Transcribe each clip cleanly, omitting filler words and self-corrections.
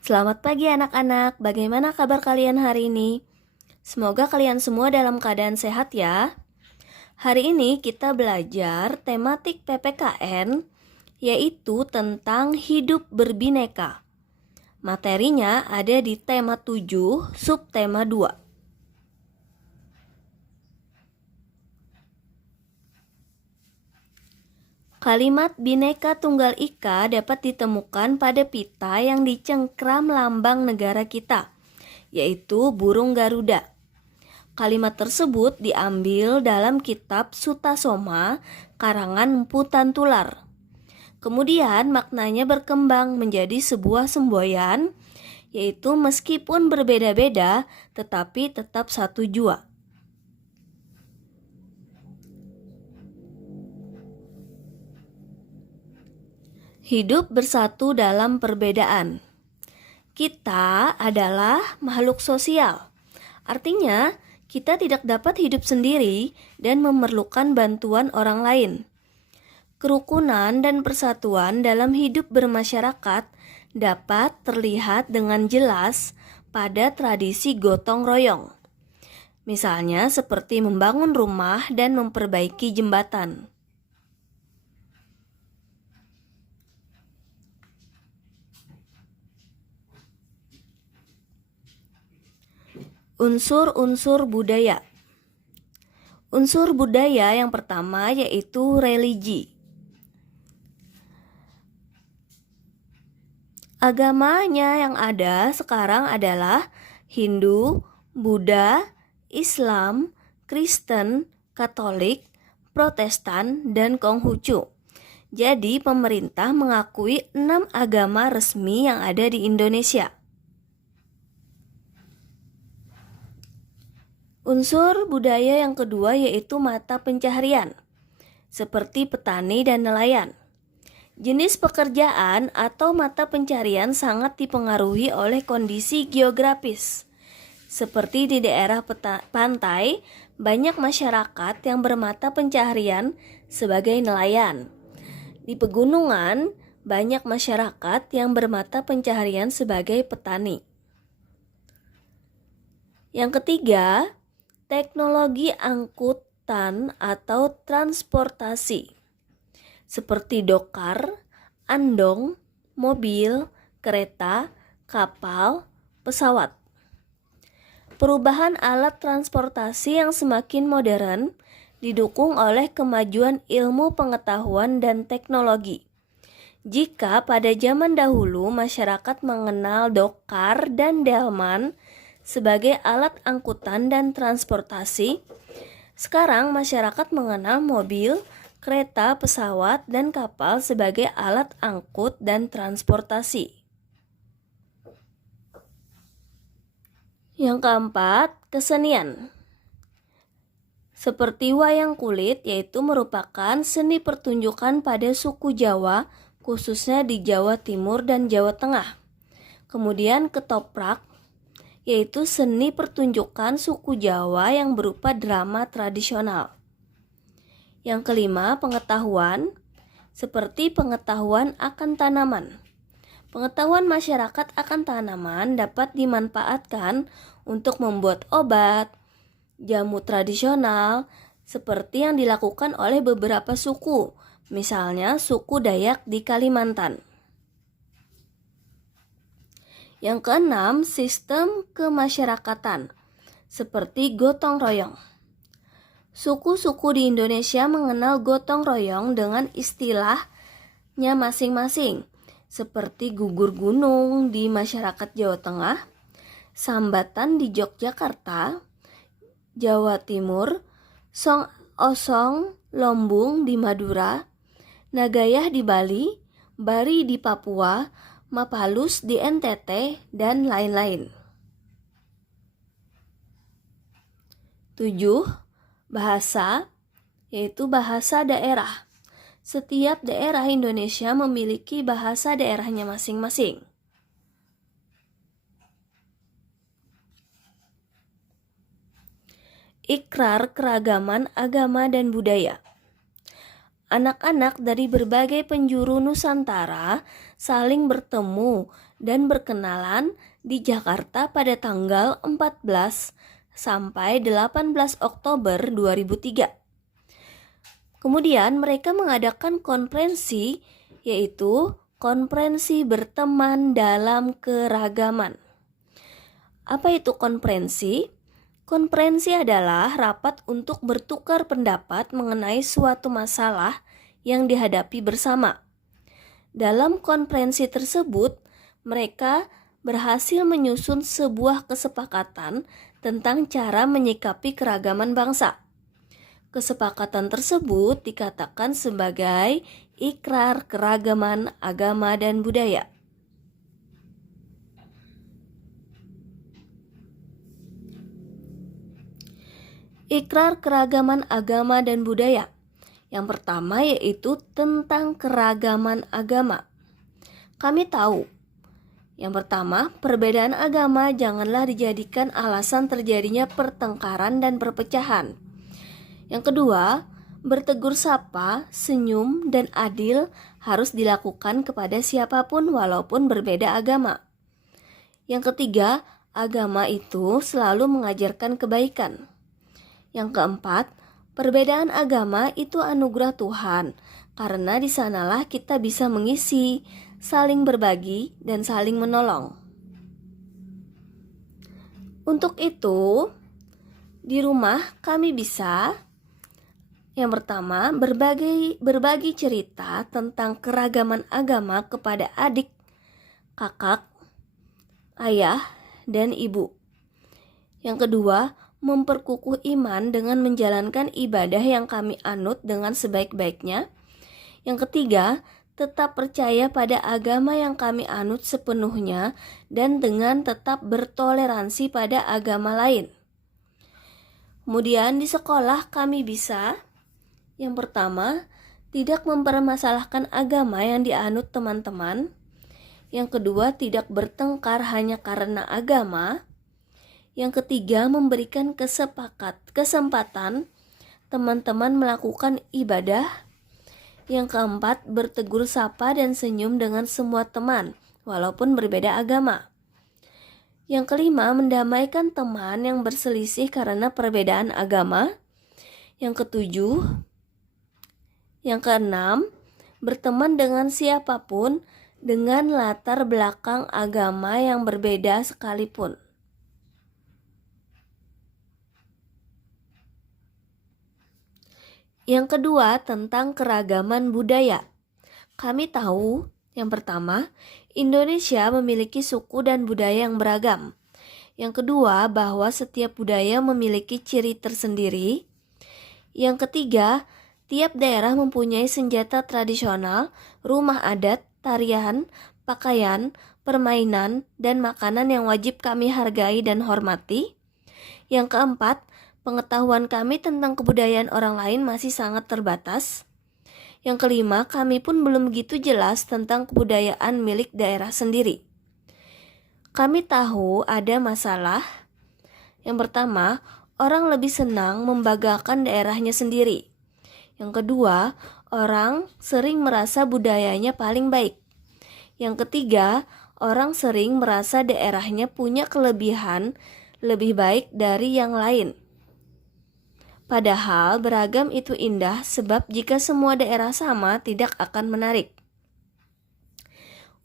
Selamat pagi anak-anak, bagaimana kabar kalian hari ini? Semoga kalian semua dalam keadaan sehat ya. Hari ini kita belajar tematik PPKN, yaitu tentang hidup berbineka. Materinya ada di tema 7, subtema 2. Kalimat Bhinneka Tunggal Ika dapat ditemukan pada pita yang dicengkram lambang negara kita, yaitu burung Garuda. Kalimat tersebut diambil dalam kitab Sutasoma karangan Mpu Tantular. Kemudian maknanya berkembang menjadi sebuah semboyan, yaitu meskipun berbeda-beda tetapi tetap satu jua. Hidup bersatu dalam perbedaan. Kita adalah makhluk sosial. Artinya, kita tidak dapat hidup sendiri dan memerlukan bantuan orang lain. Kerukunan dan persatuan dalam hidup bermasyarakat dapat terlihat dengan jelas pada tradisi gotong royong. Misalnya seperti membangun rumah dan memperbaiki jembatan. Unsur-unsur budaya. Unsur budaya yang pertama yaitu religi. Agamanya yang ada sekarang adalah Hindu, Buddha, Islam, Kristen, Katolik, Protestan, dan Konghucu. Jadi pemerintah mengakui 6 agama resmi yang ada di Indonesia. Unsur budaya yang kedua yaitu mata pencaharian, seperti petani dan nelayan. Jenis pekerjaan atau mata pencarian sangat dipengaruhi oleh kondisi geografis. Seperti di daerah pantai, banyak masyarakat yang bermata pencaharian sebagai nelayan. Di pegunungan, banyak masyarakat yang bermata pencaharian sebagai petani. Yang ketiga, teknologi angkutan atau transportasi seperti dokar, andong, mobil, kereta, kapal, pesawat. Perubahan alat transportasi yang semakin modern didukung oleh kemajuan ilmu pengetahuan dan teknologi. Jika pada zaman dahulu masyarakat mengenal dokar dan delman sebagai alat angkutan dan transportasi, sekarang masyarakat mengenal mobil, kereta, pesawat, dan kapal sebagai alat angkut dan transportasi. Yang keempat, kesenian. Seperti wayang kulit, yaitu merupakan seni pertunjukan pada suku Jawa, khususnya di Jawa Timur dan Jawa Tengah. Kemudian ketoprak, yaitu seni pertunjukan suku Jawa yang berupa drama tradisional. Yang kelima, pengetahuan, seperti pengetahuan akan tanaman. Pengetahuan masyarakat akan tanaman dapat dimanfaatkan untuk membuat obat, jamu tradisional, seperti yang dilakukan oleh beberapa suku, misalnya suku Dayak di Kalimantan. Yang keenam, sistem kemasyarakatan, seperti gotong royong. Suku-suku di Indonesia mengenal gotong royong dengan istilahnya masing-masing, seperti gugur gunung di masyarakat Jawa Tengah, sambatan di Yogyakarta, Jawa Timur, song osong lombung di Madura, nagayah di Bali, bari di Papua, maphalus di NTT, dan lain-lain. 7. Bahasa, yaitu bahasa daerah. Setiap daerah Indonesia memiliki bahasa daerahnya masing-masing. Ikrar keragaman agama dan budaya. Anak-anak dari berbagai penjuru Nusantara saling bertemu dan berkenalan di Jakarta pada tanggal 14 sampai 18 Oktober 2003. Kemudian mereka mengadakan konferensi, yaitu konferensi berteman dalam keragaman. Apa itu konferensi? Konferensi adalah rapat untuk bertukar pendapat mengenai suatu masalah yang dihadapi bersama. Dalam konferensi tersebut, mereka berhasil menyusun sebuah kesepakatan tentang cara menyikapi keragaman bangsa. Kesepakatan tersebut dikatakan sebagai Ikrar Keragaman Agama dan Budaya. Ikrar Keragaman Agama dan Budaya. Yang pertama yaitu tentang keragaman agama. Kami tahu, yang pertama, perbedaan agama janganlah dijadikan alasan terjadinya pertengkaran dan perpecahan. Yang kedua, bertegur sapa, senyum, dan adil harus dilakukan kepada siapapun walaupun berbeda agama. Yang ketiga, agama itu selalu mengajarkan kebaikan. Yang keempat, perbedaan agama itu anugerah Tuhan, karena di sanalah kita bisa mengisi, saling berbagi, dan saling menolong. Untuk itu, di rumah kami bisa, yang pertama, berbagi cerita tentang keragaman agama kepada adik, kakak, ayah, dan ibu. Yang kedua, memperkukuh iman dengan menjalankan ibadah yang kami anut dengan sebaik-baiknya. Yang ketiga, tetap percaya pada agama yang kami anut sepenuhnya dan dengan tetap bertoleransi pada agama lain. Kemudian di sekolah kami bisa, yang pertama, tidak mempermasalahkan agama yang dianut teman-teman. Yang kedua, tidak bertengkar hanya karena agama. Yang ketiga, memberikan kesempatan teman-teman melakukan ibadah. Yang keempat, bertegur sapa dan senyum dengan semua teman, walaupun berbeda agama. Yang kelima, mendamaikan teman yang berselisih karena perbedaan agama. Yang ketujuh, yang keenam, berteman dengan siapapun dengan latar belakang agama yang berbeda sekalipun. Yang kedua, tentang keragaman budaya. Kami tahu, yang pertama, Indonesia memiliki suku dan budaya yang beragam. Yang kedua, bahwa setiap budaya memiliki ciri tersendiri. Yang ketiga, tiap daerah mempunyai senjata tradisional, rumah adat, tarian, pakaian, permainan, dan makanan yang wajib kami hargai dan hormati. Yang keempat, pengetahuan kami tentang kebudayaan orang lain masih sangat terbatas. Yang kelima, kami pun belum begitu jelas tentang kebudayaan milik daerah sendiri. Kami tahu ada masalah. Yang pertama, orang lebih senang membanggakan daerahnya sendiri. Yang kedua, orang sering merasa budayanya paling baik. Yang ketiga, orang sering merasa daerahnya punya kelebihan lebih baik dari yang lain. Padahal beragam itu indah sebab jika semua daerah sama tidak akan menarik.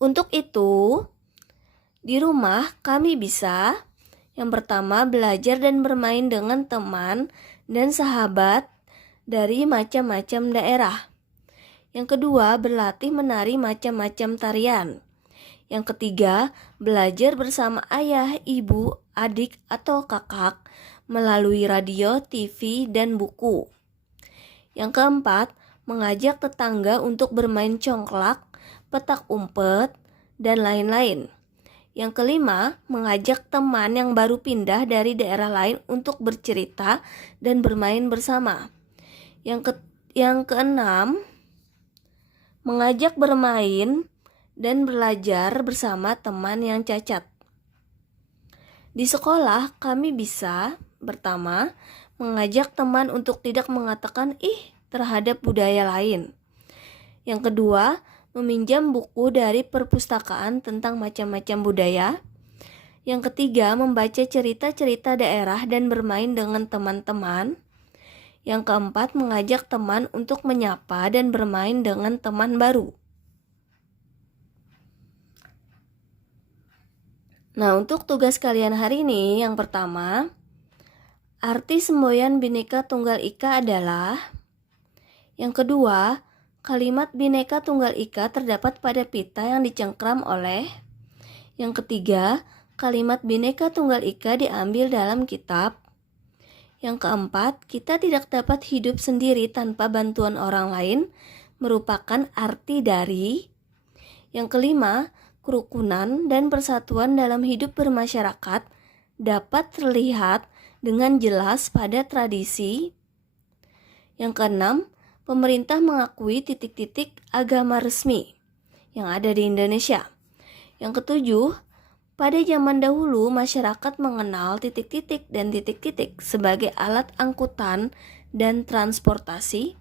Untuk itu, di rumah kami bisa, yang pertama, belajar dan bermain dengan teman dan sahabat dari macam-macam daerah. Yang kedua, berlatih menari macam-macam tarian. Yang ketiga, belajar bersama ayah, ibu, adik, atau kakak melalui radio, TV, dan buku. Yang keempat, mengajak tetangga untuk bermain congklak, petak umpet, dan lain-lain. Yang kelima, mengajak teman yang baru pindah dari daerah lain untuk bercerita dan bermain bersama. Yang keenam, mengajak bermain dan belajar bersama teman yang cacat. Di sekolah, kami bisa, pertama, mengajak teman untuk tidak mengatakan ih terhadap budaya lain. Yang kedua, meminjam buku dari perpustakaan tentang macam-macam budaya. Yang ketiga, membaca cerita-cerita daerah dan bermain dengan teman-teman. Yang keempat, mengajak teman untuk menyapa dan bermain dengan teman baru. Nah, untuk tugas kalian hari ini, yang pertama, arti semboyan Bhinneka Tunggal Ika adalah, yang kedua, kalimat Bhinneka Tunggal Ika terdapat pada pita yang dicengkram oleh, yang ketiga, kalimat Bhinneka Tunggal Ika diambil dalam kitab, yang keempat, kita tidak dapat hidup sendiri tanpa bantuan orang lain, merupakan arti dari, yang kelima, kerukunan dan persatuan dalam hidup bermasyarakat dapat terlihat dengan jelas pada tradisi. Yang keenam, pemerintah mengakui titik-titik agama resmi yang ada di Indonesia. Yang ketujuh, pada zaman dahulu masyarakat mengenal titik-titik dan titik-titik sebagai alat angkutan dan transportasi.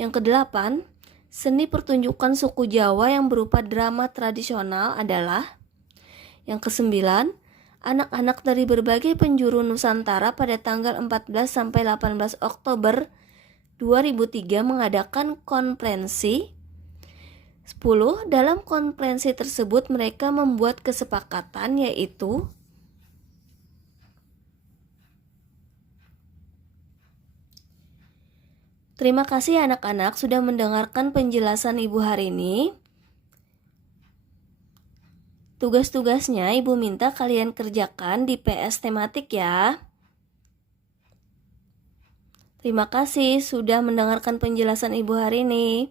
Yang kedelapan, seni pertunjukan suku Jawa yang berupa drama tradisional adalah, yang kesembilan, anak-anak dari berbagai penjuru Nusantara pada tanggal 14 sampai 18 Oktober 2003 mengadakan konferensi. 10. Dalam konferensi tersebut mereka membuat kesepakatan yaitu Terima kasih anak-anak sudah mendengarkan penjelasan Ibu hari ini. Tugas-tugasnya Ibu minta kalian kerjakan di PS tematik ya. Terima kasih sudah mendengarkan penjelasan Ibu hari ini.